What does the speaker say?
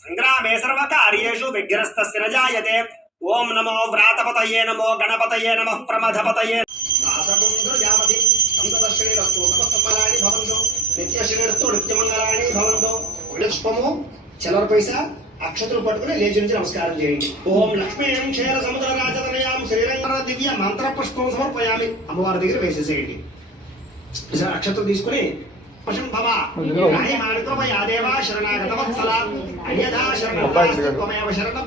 సంగ్రామే సర్వకార్యేషు విఘ్నస్తస్య న జాయతే. ఓం నమో వ్రాతపతయే నమో గణపతయే నమః ప్రమథపతయే. దాసకుంధ్రజామతి సంతదశ్రేరస్తు సమస్తఫలాని భవంతు నిత్యశ్రేరస్తు నిత్యమంగళాని భవంతు. పుష్పము చిల్లర పైసా అక్షతులు పట్టుకుని లేచి నుంచి నమస్కారం చేయండి. ఓం లక్ష్మీం క్షీర సముద్ర రాజతనయాం శ్రీరంగ దివ్య మంత్ర పుష్పం సమర్పయామి. అమ్మవారి దగ్గర వేసేసేయండి. అక్షతులు తీసుకుని శరణాగత వత్సల అన్యథా శరణం శరణం